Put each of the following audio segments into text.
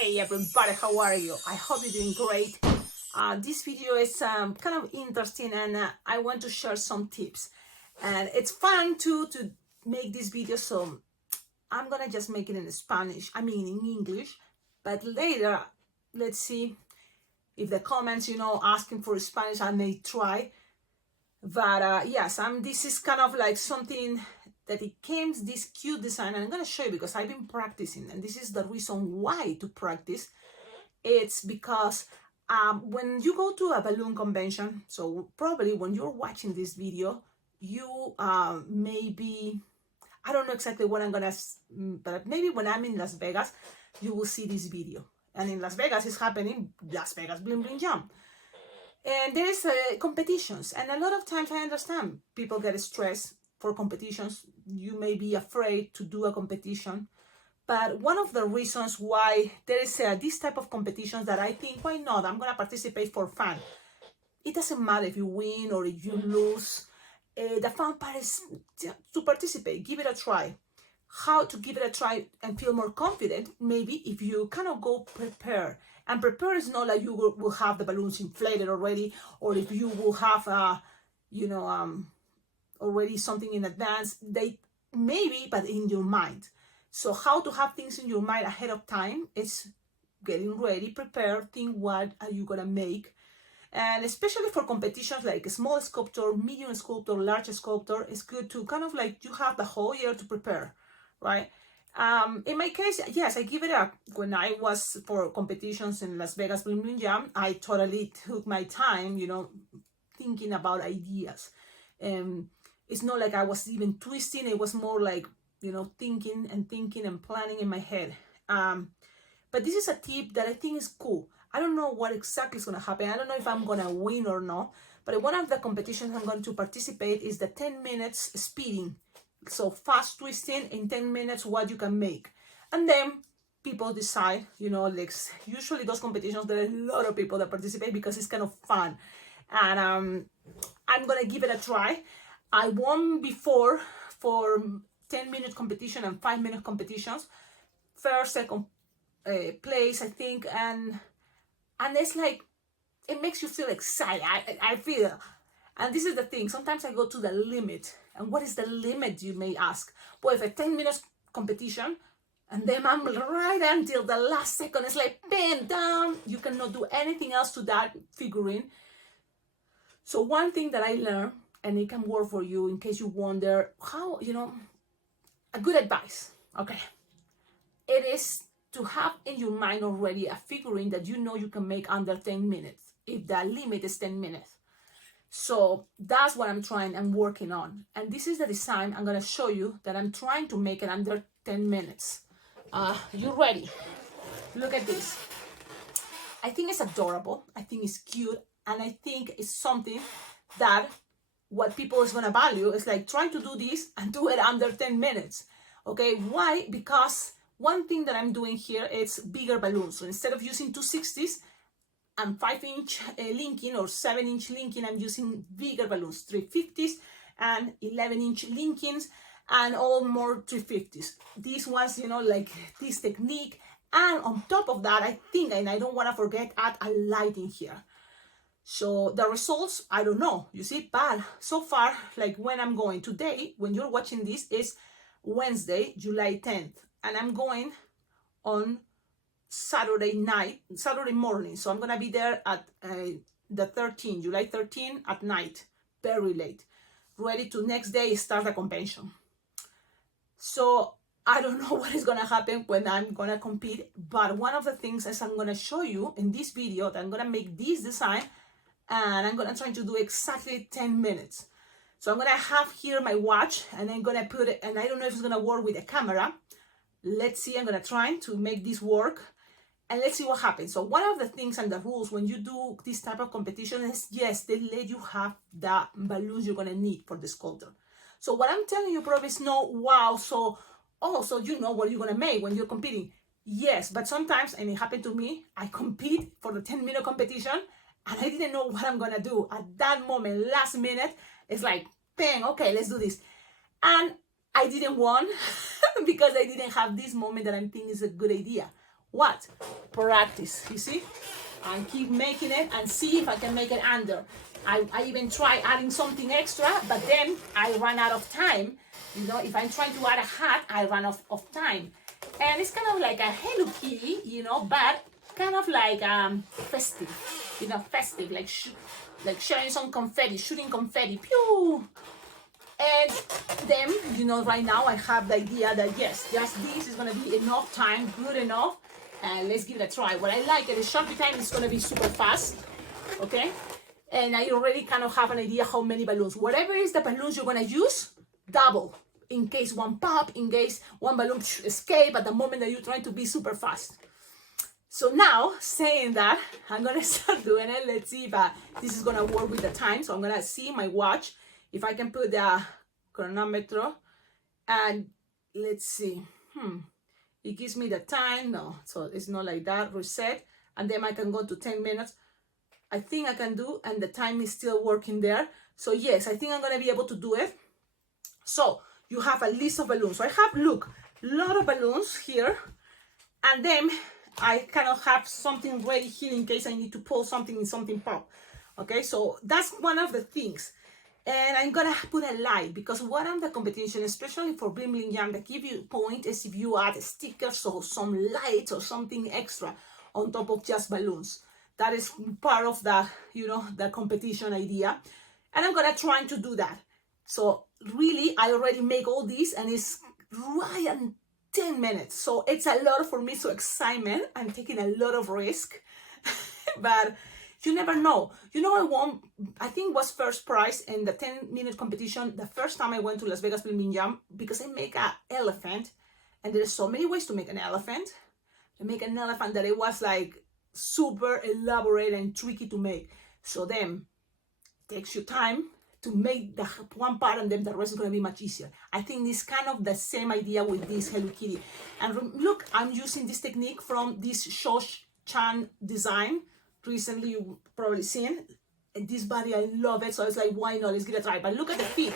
Hey everybody, how are you? I hope you're doing great. This video is kind of interesting, and I want to share some tips. And it's fun too to make this video, so I'm gonna just make it in Spanish, in English. But later, let's see if the comments, asking for Spanish, I may try. But yes, this is kind of like something that it came, this cute design, and I'm going to show you because I've been practicing, and this is the reason why to practice. It's because when you go to a balloon convention, so probably when you're watching this video, you maybe, I don't know exactly what I'm gonna, but maybe when I'm in Las Vegas, you will see this video. And in Las Vegas, it's happening, Las Vegas Bling Bling Jump. And there is competitions, and a lot of times I understand people get stressed for competitions. You may be afraid to do a competition, but one of the reasons why there is this type of competitions that I think, why not? I'm gonna participate for fun. It doesn't matter if you win or if you lose. The fun part is to participate, give it a try. How to give it a try and feel more confident? Maybe if you kind of go prepare. And prepare is not like you will have the balloons inflated already, or if you will have already something in advance. They maybe, but in your mind. So how to have things in your mind ahead of time is getting ready, prepare, think what are you gonna make. And especially for competitions like a small sculpture, medium sculpture, large sculpture, it's good to kind of like you have the whole year to prepare, right? In my case, yes, I give it up. When I was for competitions in Las Vegas Bling Bling Jam, I totally took my time, thinking about ideas. It's not like I was even twisting. It was more like, thinking and planning in my head. But this is a tip that I think is cool. I don't know what exactly is going to happen. I don't know if I'm going to win or not. But one of the competitions I'm going to participate is the 10 minutes speeding. So fast twisting in 10 minutes, what you can make. And then people decide, like usually those competitions, there are a lot of people that participate because it's kind of fun. And I'm going to give it a try. I won before for 10-minute competition and 5-minute competitions. First, second place, I think. And it's like, it makes you feel excited. I feel. And this is the thing. Sometimes I go to the limit. And what is the limit, you may ask? Well, if a 10-minute competition, and then I'm right until the last second, it's like, bam, down. You cannot do anything else to that figurine. So one thing that I learned, and it can work for you in case you wonder how, a good advice, okay? It is to have in your mind already a figurine that you can make under 10 minutes, if the limit is 10 minutes. So that's what I'm trying and working on. And this is the design I'm going to show you that I'm trying to make it under 10 minutes. You ready? Look at this. I think it's adorable. I think it's cute. And I think it's something that what people is going to value is like trying to do this and do it under 10 minutes. Okay, why? Because one thing that I'm doing here is bigger balloons. So instead of using 260s, and 5-inch linking or 7-inch linking, I'm using bigger balloons, 350s and 11-inch linkings and all more 350s. These ones, like this technique. And on top of that, I think, and I don't want to forget, add a light in here. So the results, I don't know, you see, but so far, like when I'm going today, when you're watching this, is Wednesday, July 10th. And I'm going on Saturday morning. So I'm going to be there at the 13th, July 13th at night, very late, ready to next day start the convention. So I don't know what is going to happen when I'm going to compete, but one of the things is I'm going to show you in this video that I'm going to make this design and I'm going to try to do exactly 10 minutes. So I'm going to have here my watch and I'm going to put it, and I don't know if it's going to work with the camera. Let's see, I'm going to try to make this work. And let's see what happens. So one of the things and the rules when you do this type of competition is, yes, they let you have the balloons you're going to need for the sculpture. So what I'm telling you probably is no, wow, so you know what you're going to make when you're competing. Yes, but sometimes, and it happened to me, I compete for the 10-minute competition and I didn't know what I'm going to do. At that moment, last minute, it's like, bang, okay, let's do this. And I didn't win because I didn't have this moment that I think is a good idea. What? Practice, you see? And keep making it and see if I can make it under. I even try adding something extra, but then I run out of time. You know, if I'm trying to add a hat, I run out of time. And it's kind of like a Hello Kitty, you know, but kind of like festive, you know, festive, like sharing some confetti, shooting confetti, pew. And then, you know, right now I have the idea that yes, just this is gonna be enough time, good enough, and let's give it a try. What I like is the Sharpie time is gonna be super fast, okay? And I already kind of have an idea how many balloons. Whatever is the balloons you're gonna use, double. In case one pop, in case one balloon escape at the moment that you're trying to be super fast. So now, saying that, I'm gonna start doing it. Let's see if this is gonna work with the time. So I'm gonna see my watch, if I can put the chronometer, and let's see. It gives me the time. No, so it's not like that. Reset, and then I can go to 10 minutes. I think I can do, and the time is still working there. So yes, I think I'm gonna be able to do it. So you have a list of balloons. So I have, look, a lot of balloons here, and then I kind of have something ready here in case I need to pull something and something pop. Okay, so that's one of the things. And I'm gonna put a light, because one of the competition, especially for Bling Bling Jam, that give you point is if you add stickers or some lights or something extra on top of just balloons. That is part of the, you know, the competition idea. And I'm gonna try to do that. So really, I already make all these, and it's right in 10 minutes. So it's a lot for me, so excitement. I'm taking a lot of risk, but you never know. You know, I won, I think was first prize in the 10-minute competition the first time I went to Las Vegas Bling Bling Jam, because I make an elephant, and there's so many ways to make an elephant. I make an elephant that it was like super elaborate and tricky to make. So then it takes you time to make the one part, and then the rest is going to be much easier. I think it's kind of the same idea with this Hello Kitty. And look, I'm using this technique from this Shosh Chan design. Recently, you've probably seen. And this body, I love it. So it's like, why not? Let's give it a try. But look at the feet.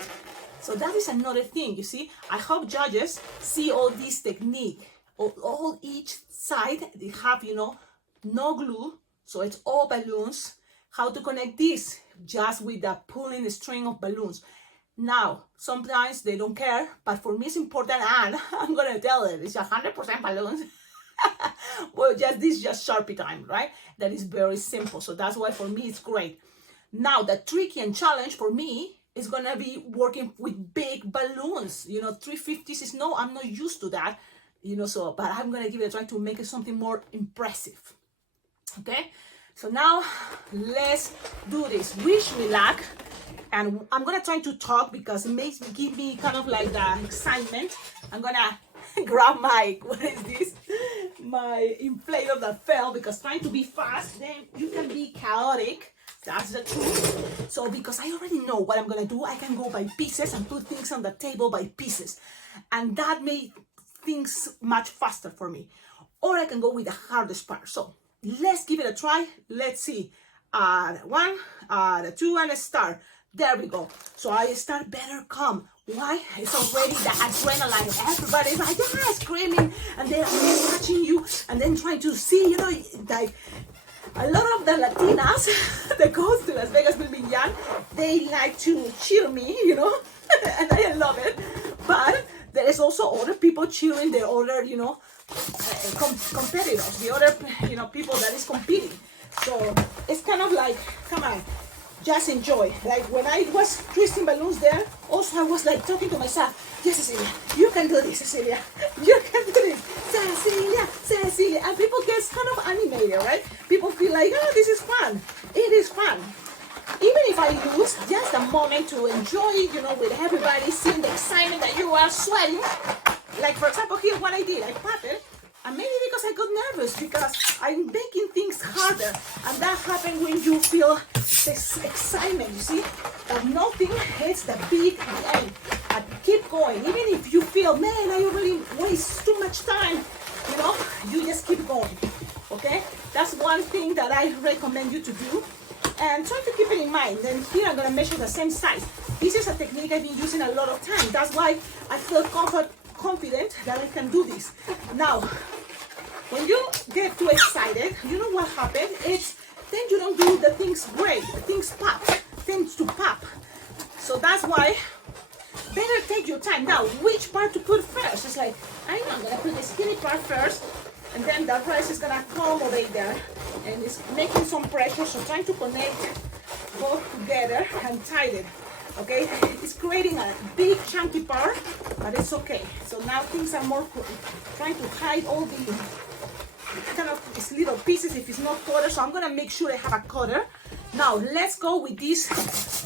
So that is another thing, you see. I hope judges see all this technique. All each side, they have, you know, no glue. So it's all balloons. How to connect this? Just with the pulling the string of balloons. Now, sometimes they don't care, but for me it's important, and I'm gonna tell it, it's 100% balloons. Well, just Sharpie time, right? That is very simple. So that's why for me it's great. Now, the tricky and challenge for me is gonna be working with big balloons. You know, 350s is no, I'm not used to that. You know, so, but I'm gonna give it a try to make it something more impressive. Okay? So now, let's do this. Wish me luck. And I'm gonna try to talk because it makes me, give me kind of like the excitement. I'm gonna grab my, what is this? My inflator that fell, because trying to be fast, then you can be chaotic. That's the truth. So because I already know what I'm gonna do, I can go by pieces and put things on the table by pieces. And that made things much faster for me. Or I can go with the hardest part. So let's give it a try. Let's see. One, two, and start. There we go. So I start better calm. Why? It's already the adrenaline. Everybody's like, yeah, screaming, and they're watching you, and then trying to see, you know, like a lot of the Latinas that goes to Las Vegas Bling Bling Jam, they like to cheer me, you know, and I love it. But there is also other people cheering the other, you know, competitors, the other, you know, people that is competing. So it's kind of like, come on, just enjoy. Like when I was twisting balloons there, also I was like talking to myself, yes, Cecilia, you can do this, Cecilia, you can do this, Cecilia, Cecilia. And people get kind of animated, right? People feel like, oh, this is fun. It is fun. Even if I lose, just a moment to enjoy, you know, with everybody, seeing the excitement that you are sweating. Like, for example, here what I did, I popped it, and maybe because I got nervous, because I'm making things harder, and that happens when you feel this excitement, you see, that nothing hits the big end, and keep going. Even if you feel, man, I already waste too much time, you know, you just keep going, okay? That's one thing that I recommend you to do, and try to keep it in mind. Then here I'm gonna measure the same size. This is a technique I've been using a lot of time. That's why I feel confident that I can do this. Now, when you get too excited, you know what happens? It's then you don't do the things great, the things pop, tends to pop. So that's why better take your time. Now, which part to put first? It's like, I know I'm gonna put the skinny part first, and then the rest is gonna accommodate there, and it's making some pressure, so trying to connect both together and tighten. Okay, it's creating a big chunky part, but it's okay. So now things are more trying to hide all the kind of these little pieces if it's not cutter. So I'm gonna make sure I have a cutter. Now let's go with this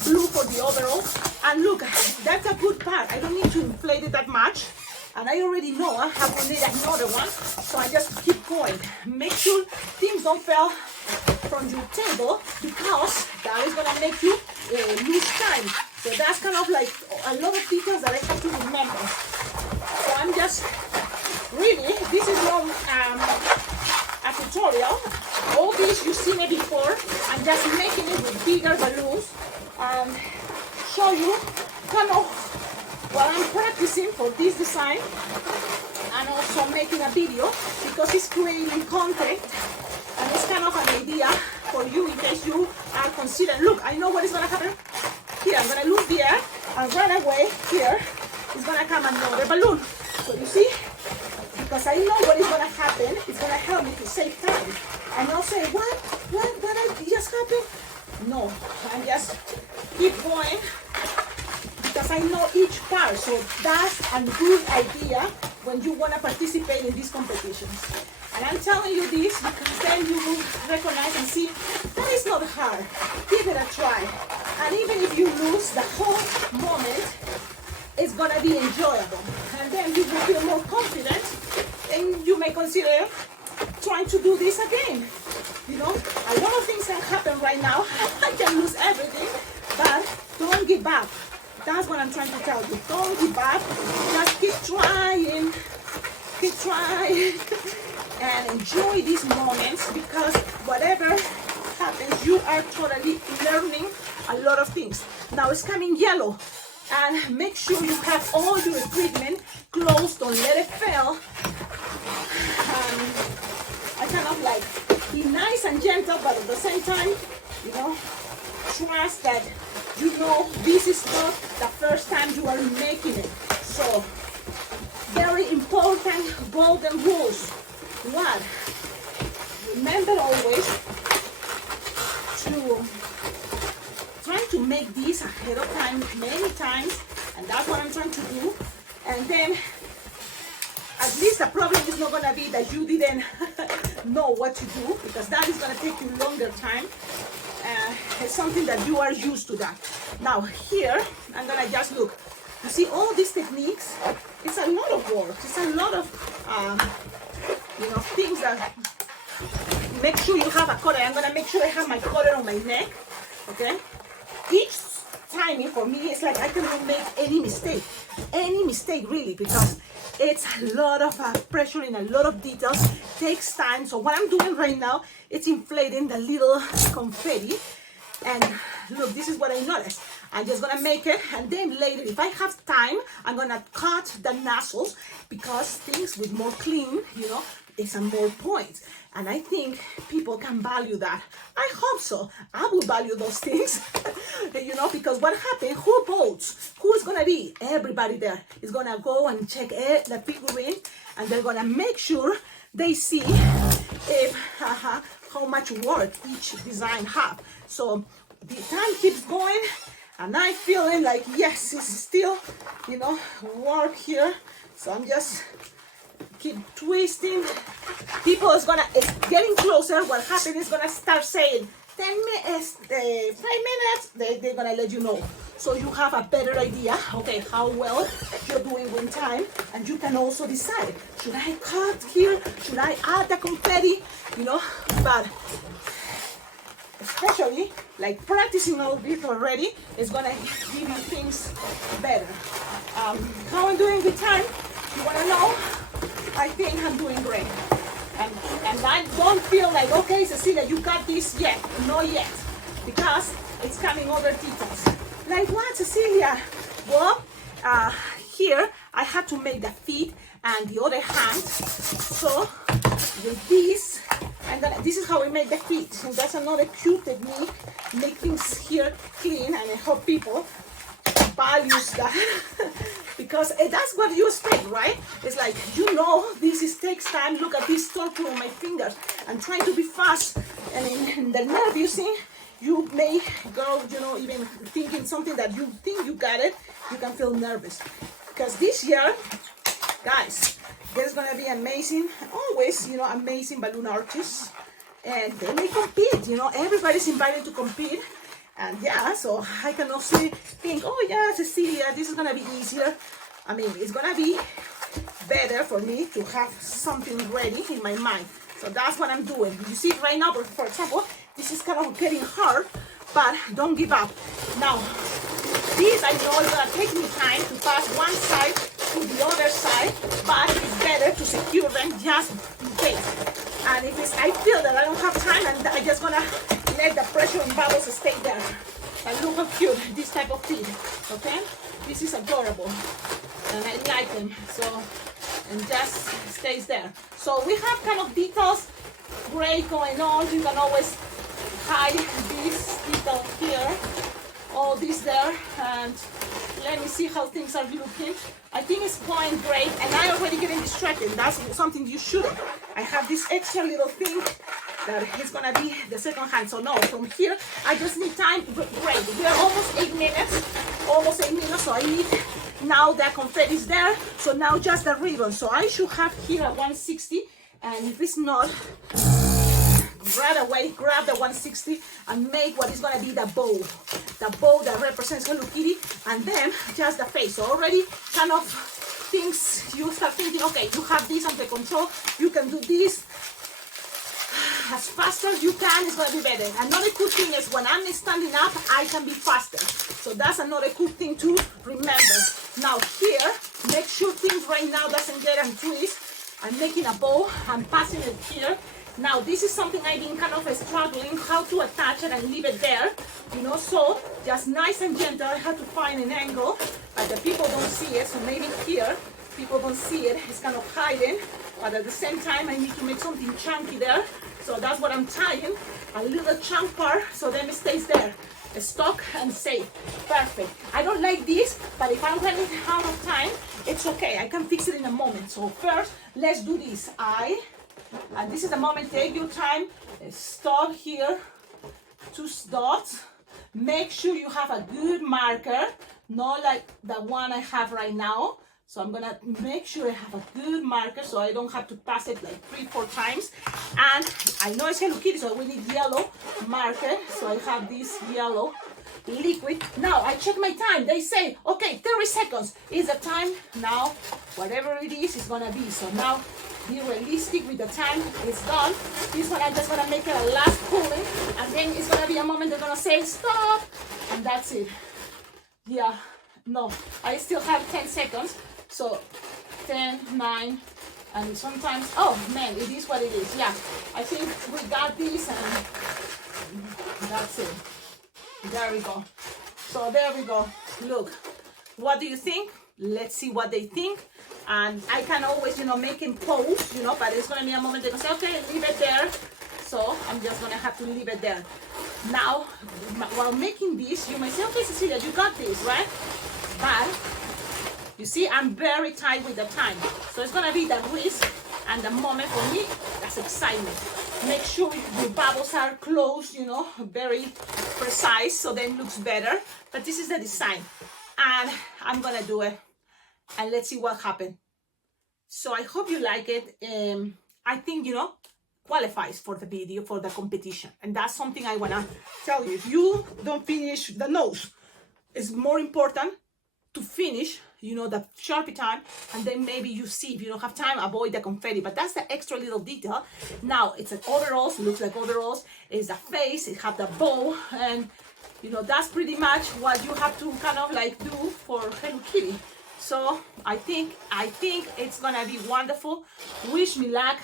blue for the overall. And look, that's a good part. I don't need to inflate it that much. And I already know I have to need another one. So I just keep going. Make sure things don't fall from your table, because that is gonna make you lose time. So that's kind of like a lot of details that I have to remember. So I'm just really, this is not a tutorial. All this you've seen it before. I'm just making it with bigger balloons and show you kind of what I'm practicing for this design, and also making a video because it's creating content, and it's kind of an idea for you in case you are considering. Look, I know what is gonna happen. Here, I'm gonna lose the air, and right away here is gonna come another balloon. So you see, because I know what is gonna happen, it's gonna help me to save time. And I'll say, what just happened? No, I just keep going because I know each part. So that's a good idea when you wanna participate in these competitions. And I'm telling you this because then you will recognize and see that is not hard. Give it a try. And even if you lose, the whole moment is gonna be enjoyable. And then you will feel more confident, and you may consider trying to do this again. You know, a lot of things can happen right now. I can lose everything, but don't give up. That's what I'm trying to tell you. Don't give up. Just keep trying. Keep trying. And enjoy these moments, because whatever happens, you are totally learning a lot of things. Now it's coming yellow, and make sure you have all your equipment close. Don't let it fail. I kind of like be nice and gentle, but at the same time, you know, trust that you know this is not the first time you are making it. So very important golden rules. One, remember always to try to make this ahead of time many times, and that's what I'm trying to do. And then at least the problem is not gonna be that you didn't know what to do, because that is gonna take you longer time. It's something that you are used to that. Now here, I'm gonna just look. You see all these techniques, it's a lot of work. It's a lot of you know, things that make sure you have a cutter. I'm gonna make sure I have my cutter on my neck, okay? Each timing for me is like I cannot make any mistake really, because it's a lot of pressure in a lot of details, takes time. So what I'm doing right now, it's inflating the little confetti. And look, this is what I noticed. I'm just gonna make it, and then later, if I have time, I'm gonna cut the nozzles, because things with more clean, you know, it's a more point. And I think people can value that. I hope so. I will value those things, you know, because what happened, who votes? Who is gonna be? Everybody there is gonna go and check the figurine, and they're gonna make sure they see if how much work each design have. So the time keeps going, and I'm feeling like, yes, it's still, you know, work here. So I'm just keep twisting. People is gonna, it's getting closer. What happened is gonna start saying 10 minutes, 5 minutes, they're gonna let you know. So you have a better idea, okay, how well you're doing with time, and you can also decide, should I cut here? Should I add the confetti? You know, but especially like practicing all this already is gonna give you things better. How I'm doing with time, you wanna know? I think I'm doing great. And I don't feel like, okay, Cecilia, you got this yet. Not yet. Because it's coming over details. Like what, Cecilia? Well, here I had to make the feet and the other hand. So with this, this is how we make the heat. And that's another cute technique. Make things here clean, and I hope people values that because that's what you expect, right? It's like, this takes time. Look at this torture on my fingers. I'm trying to be fast, and in the nerve, you see, you may go, even thinking something that you think you got it, you can feel nervous. Because this year, guys, there's gonna be amazing, always, amazing balloon artists, and they may compete. Everybody's invited to compete, and yeah, so I can also think, oh yeah, Cecilia, this is gonna be easier. I mean, it's gonna be better for me to have something ready in my mind. So that's what I'm doing. You see right now, for example, this is kind of getting hard, but don't give up. Now, this I know is gonna take me time to pass one side to the other side, but it's better to secure them just in case. And if I feel that I don't have time, and I'm just gonna let the pressure and bubbles stay there. And look how cute this type of feet, okay? This is adorable, and I like them. So, and just stays there. So we have kind of details, gray going on. You can always hide this detail here, all this there, and let me see how things are looking. I think it's going great, and I already getting distracted. That's something you shouldn't. I have this extra little thing that is gonna be the second hand. So no, from here, I just need time. Great, we are almost 8 minutes, so I need, now the confetti is there, so now just the ribbon. So I should have here a 160, and if it's not, grab the 160 and make what is going to be the bow that represents Hello Kitty, and then just the face. So already kind of things, you start thinking, okay, you have this under control, you can do this as fast as you can. It's going to be better. Another cool thing is when I'm standing up, I can be faster. So that's another cool thing to remember. Now here, make sure things right now doesn't get untwist. I'm making a bow, I'm passing it here. Now this is something I've been kind of struggling how to attach it and leave it there, so just nice and gentle. I have to find an angle, but the people don't see it, so maybe here people don't see it, it's kind of hiding, but at the same time I need to make something chunky there. So that's what I'm tying, a little chunk part, so then it stays there, stock and safe. Perfect. I don't like this, but if I'm running out of time, it's okay, I can fix it in a moment. So first, let's do this. And this is the moment, take your time, stop here, 2 dots. Make sure you have a good marker, not like the one I have right now. So I'm gonna make sure I have a good marker so I don't have to pass it like 3-4 times. And I know it's Hello Kitty, so we need yellow marker. So I have this yellow liquid. Now I check my time. They say, okay, 30 seconds is the time. Now, whatever it is, it's gonna be. So now, be realistic with the time. It's done. This one I'm just gonna make it a last pulling, and then it's gonna be a moment they're gonna say stop, and that's it. Yeah, no, I still have 10 seconds. So 10, 9, and sometimes, oh man, it is what it is. Yeah, I think we got this, and that's it. There we go. So there we go. Look, what do you think? Let's see what they think. And I can always, make them pose, but it's going to be a moment they can say, okay, leave it there. So I'm just going to have to leave it there. Now, while making this, you may say, okay, Cecilia, you got this, right? But, you see, I'm very tight with the time. So it's going to be the risk and the moment for me, that's excitement. Make sure your bubbles are closed, very precise, so then it looks better. But this is the design. And I'm going to do it. And let's see what happens. So I hope you like it. I think, qualifies for the video, for the competition. And that's something I want to tell you. If you don't finish the nose, it's more important to finish, the Sharpie time, and then maybe you see, if you don't have time, avoid the confetti. But that's the extra little detail. Now, it's an overalls, looks like overalls. It's the face, it has the bow, and, that's pretty much what you have to kind of like do for Hello Kitty. So I think it's gonna be wonderful. Wish me luck.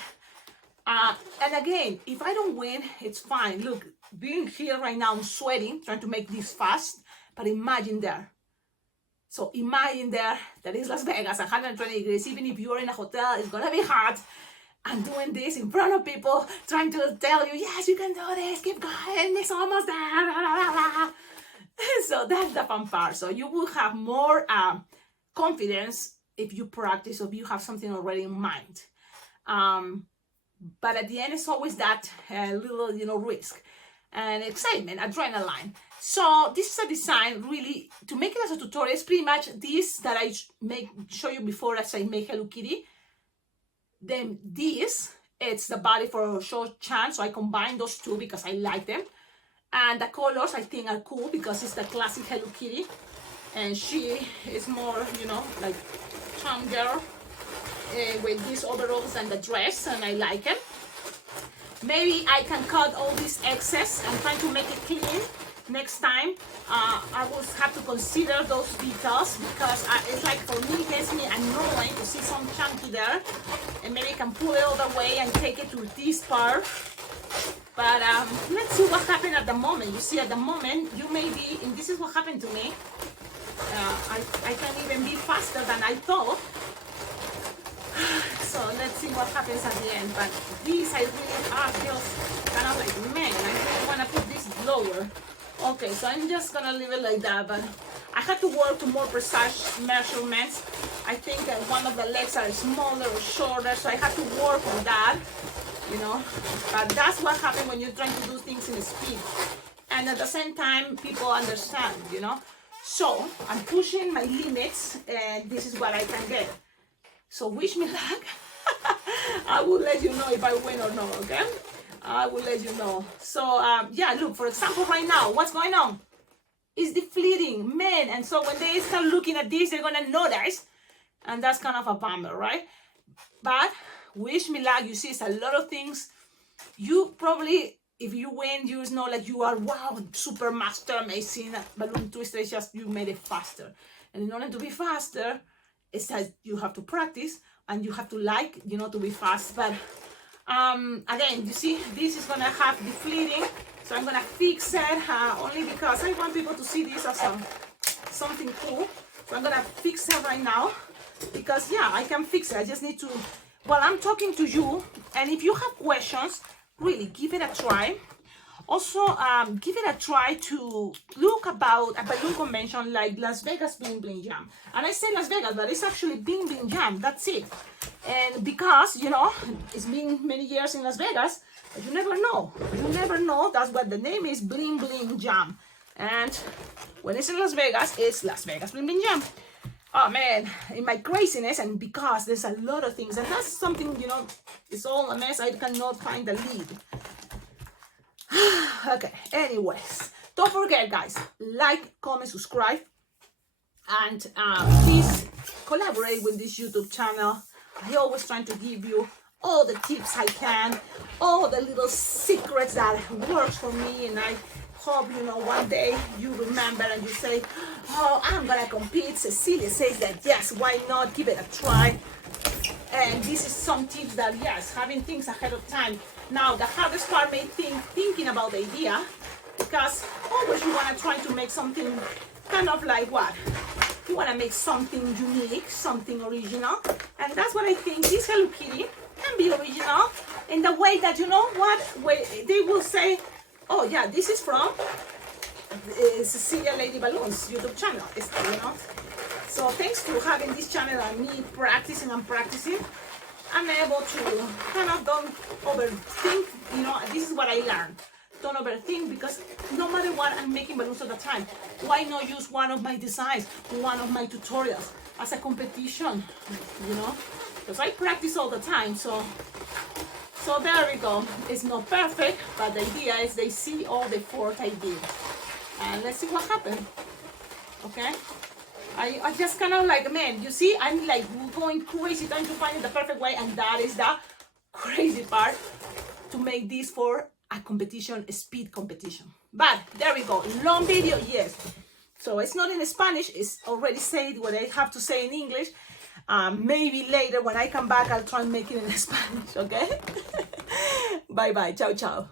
And again, if I don't win, it's fine. Look, being here right now, I'm sweating, trying to make this fast. But imagine there. So imagine there, that is Las Vegas, 120 degrees. Even if you're in a hotel, it's gonna be hot. I'm doing this in front of people, trying to tell you, yes, you can do this, keep going, it's almost there, blah, blah, blah. So that's the fun part. So you will have more confidence if you practice, or if you have something already in mind. But at the end, it's always that little, risk and excitement, adrenaline. So this is a design really to make it as a tutorial. It's pretty much this that I show you before as I make Hello Kitty. Then this, it's the body for Cho-chan. So I combine those two because I like them. And the colors I think are cool because it's the classic Hello Kitty. And she is more, like charm girl with these overalls and the dress, and I like it. Maybe I can cut all this excess and try to make it clean next time. I will have to consider those details because it's like, for me, it gets me annoying to see some chunky there, and maybe I can pull it all the way and take it to this part. But let's see what happened at the moment. You see, at the moment, you may be, and this is what happened to me. I can even be faster than I thought. So let's see what happens at the end. But these, I really feel kind of like, man, I really want to put this lower. Okay, so I'm just gonna leave it like that. But I had to work to more precise measurements. I think one of the legs are smaller or shorter, so I had to work on that. But that's what happens when you're trying to do things in speed, and at the same time people understand. So I'm pushing my limits, and this is what I can get. So wish me luck. I will let you know if I win or not. Okay, I will let you know. So yeah, look, for example, right now, what's going on is the fleeting, man. And so when they start looking at this, they're gonna notice, and that's kind of a bummer, right? But wish me luck. You see, it's a lot of things. You probably, if you win, you know, like you are, wow, super master, amazing balloon twister. It's just you made it faster. And in order to be faster, it's that you have to practice and you have to to be fast. But again, you see, this is gonna have the fleeting. So I'm gonna fix it only because I want people to see this as something cool. So I'm gonna fix it right now because yeah, I can fix it. I just need to. Well, I'm talking to you, and if you have questions, really give it a try. Also, give it a try to look about a balloon convention like Las Vegas Bling Bling Jam. And I say Las Vegas, but it's actually Bling Bling Jam. That's it. And because, it's been many years in Las Vegas, but you never know. You never know. That's what the name is, Bling Bling Jam. And when it's in Las Vegas, it's Las Vegas Bling Bling Jam. Oh man, in my craziness, and because there's a lot of things, and that's something, it's all a mess. I cannot find the lead. Okay, anyways, don't forget, guys, like, comment, subscribe, and please collaborate with this YouTube channel. I always trying to give you all the tips I can, all the little secrets that works for me, and I hope one day you remember and you say, oh, I'm gonna compete. Cecilia says that, yes, why not, give it a try. And this is some tips that, yes, having things ahead of time. Now the hardest part may thinking about the idea, because always you want to try to make something kind of like what you want to make, something unique, something original. And that's what I think this Hello Kitty can be original in the way that, they will say, oh yeah, this is from Cecilia Lady Balloons YouTube channel. So thanks to having this channel and me practicing and practicing, I'm able to kind of don't overthink. This is what I learned. Don't overthink, because no matter what, I'm making balloons all the time. Why not use one of my designs, one of my tutorials as a competition? Because I practice all the time. So there we go. It's not perfect, but the idea is they see all the effort I did. And let's see what happened. Okay? I just kind of like, man, you see, I'm like going crazy trying to find the perfect way, and that is the crazy part, to make this for a competition, a speed competition. But there we go, long video, yes. So it's not in Spanish, it's already said what I have to say in English. Maybe later when I come back, I'll try and make it in Spanish, okay? Bye bye, ciao, ciao.